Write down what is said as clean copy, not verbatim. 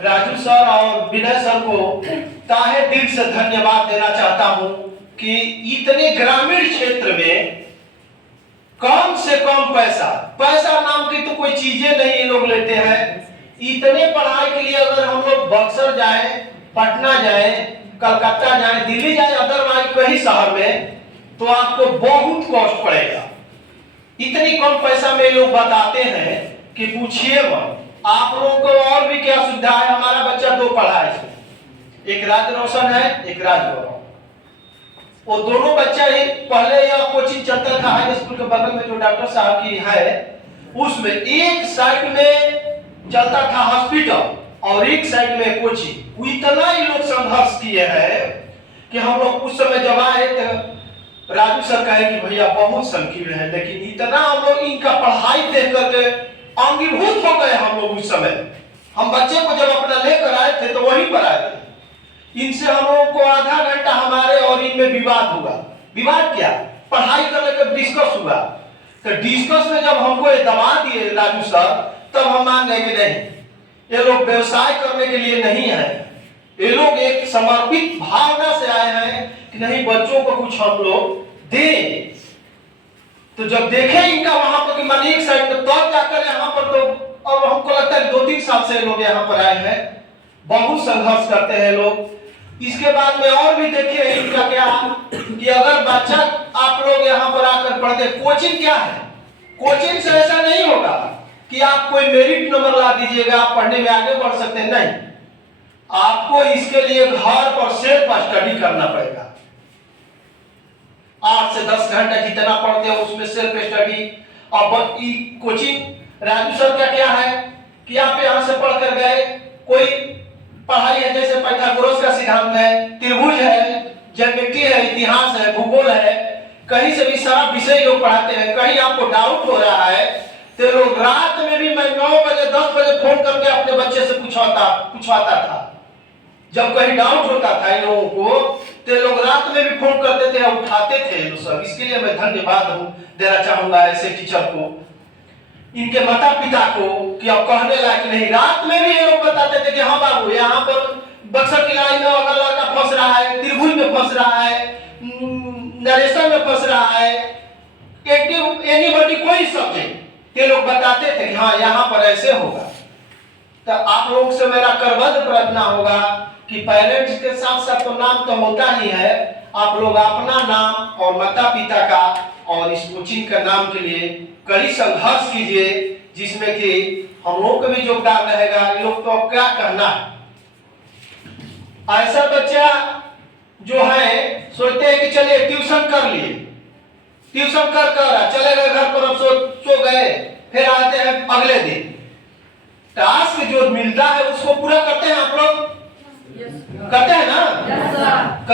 Raju sir और विनय sir को ताहे दिल से धन्यवाद देना चाहता हूं कि इतने ग्रामीण क्षेत्र में कम से कम पैसा नाम की तो कोई चीजें नहीं ये लोग लेते हैं। इतने पढ़ाई के लिए अगर हम लोग बक्सर जाए, पटना जाए, कलकत्ता जाए, दिल्ली जाए, अदरवाइज कहीं शहर में, तो आपको बहुत कॉस्ट पड़ेगा। इतनी कम पैसा में लोग बताते हैं कि पूछिए मत। आप लोगों को और भी क्या सुविधा है। हमारा बच्चा 2 पढ़ा है, एक राज रोशन है, एक राज गौरव। वो दोनों बच्चा ही पहले यह कोचिंग चलता था हाई स्कूल के बगल में जो डॉक्टर साहब की है, उसमें एक साइड में चलता था हॉस्पिटल और एक साइड में कोचिंग। इतना ही लोग संघर्ष किए हैं कि हम लोग उस समय जब आए तो राजू सर कहे कि भैया बहुत संकीर्ण है, लेकिन इतना हम लोग इनका पढ़ाई देख करके अंगीभूत हो गए। हम लोग उस समय हम बच्चे को जब अपना लेकर आए थे तो वहीं पर आए थे। इनसे हम लोगों को आधा घंटा हमारे और इनमें विवाद हुआ। विवाद क्या, पढ़ाई को लेकर डिस्कस हुआ। तो डिस्कस में जब हमको ये दबा दिए राजू सर, तब हम मान गए कि नहीं, ये लोग व्यवसाय करने के लिए नहीं है, ये लोग एक समर्पित भावना से आए हैं कि नहीं बच्चों को कुछ हम लोग दें। तो जब देखे इनका वहां पर कि मान एक साइड में तब जाकर यहाँ पर, तो अब हमको लगता है 2-3 साल से लोग यहाँ पर आए हैं, बहुत संघर्ष करते हैं लोग। इसके बाद में और भी देखिए इनका क्या कि अगर बच्चा आप लोग यहाँ पर आकर पढ़ते, कोचिंग क्या है, कोचिंग से ऐसा नहीं होगा कि आप कोई मेरिट नंबर ला दीजिएगा आप पढ़ने में आगे बढ़ सकते हैं, नहीं। आपको इसके लिए घर पर सेल्फ स्टडी करना पड़ेगा। 8 से 10 घंटा जितना पढ़ते हैं उसमें सेल्फ स्टडी। अब कोचिंग राजू सर का क्या है कि आप यहाँ से पढ़ कर गए, कोई पढ़ाई है जैसे पाइथागोरस का सिद्धांत है, त्रिभुज है, ज्योमेट्री है, इतिहास है, भूगोल है, कहीं से भी सारा विषय लोग पढ़ाते हैं। कहीं आपको डाउट हो रहा है तो लोग रात में भी, मैं 9 बजे 10 बजे फोन करके अपने बच्चे से पूछवाता था। जब कहीं डाउट होता था इन लोगों को तो लोग रात में भी फोन करते थे, उठाते थे लोग सब। इसके लिए मैं धन्यवाद देना चाहूंगा ऐसे टीचर को, इनके माता पिता को, कि अब कहने लायक नहीं। रात में भी ये लोग बताते थे कि हाँ बाबू यहाँ पर बक्सर की लड़ाई में अगर लड़का फंस रहा है, त्रिभुज में फंस रहा है, नरेशन में फंस रहा है, एनीबॉडी कोई सब्जेक्ट, ये लोग बताते थे कि हाँ यहाँ पर ऐसे होगा। तो आप लोगों से मेरा करबद्ध प्रार्थना होगा कि पेरेंट्स के साथ साथ तो नाम तो होता ही है, आप लोग अपना नाम और माता पिता का और इस कोचिंग का नाम के लिए कड़ी संघर्ष कीजिए, जिसमें कि हम लोग का भी योगदान रहेगा। ये लोग तो क्या कहना है, ऐसा बच्चा जो है सोचते हैं कि चलिए ट्यूशन कर लिए, ट्यूशन कर चले गए घर पर, अब सो गए, फिर आते हैं अगले दिन। टास्क जो मिलता है उसको पूरा करते हैं आप लोग, करते हैं ना।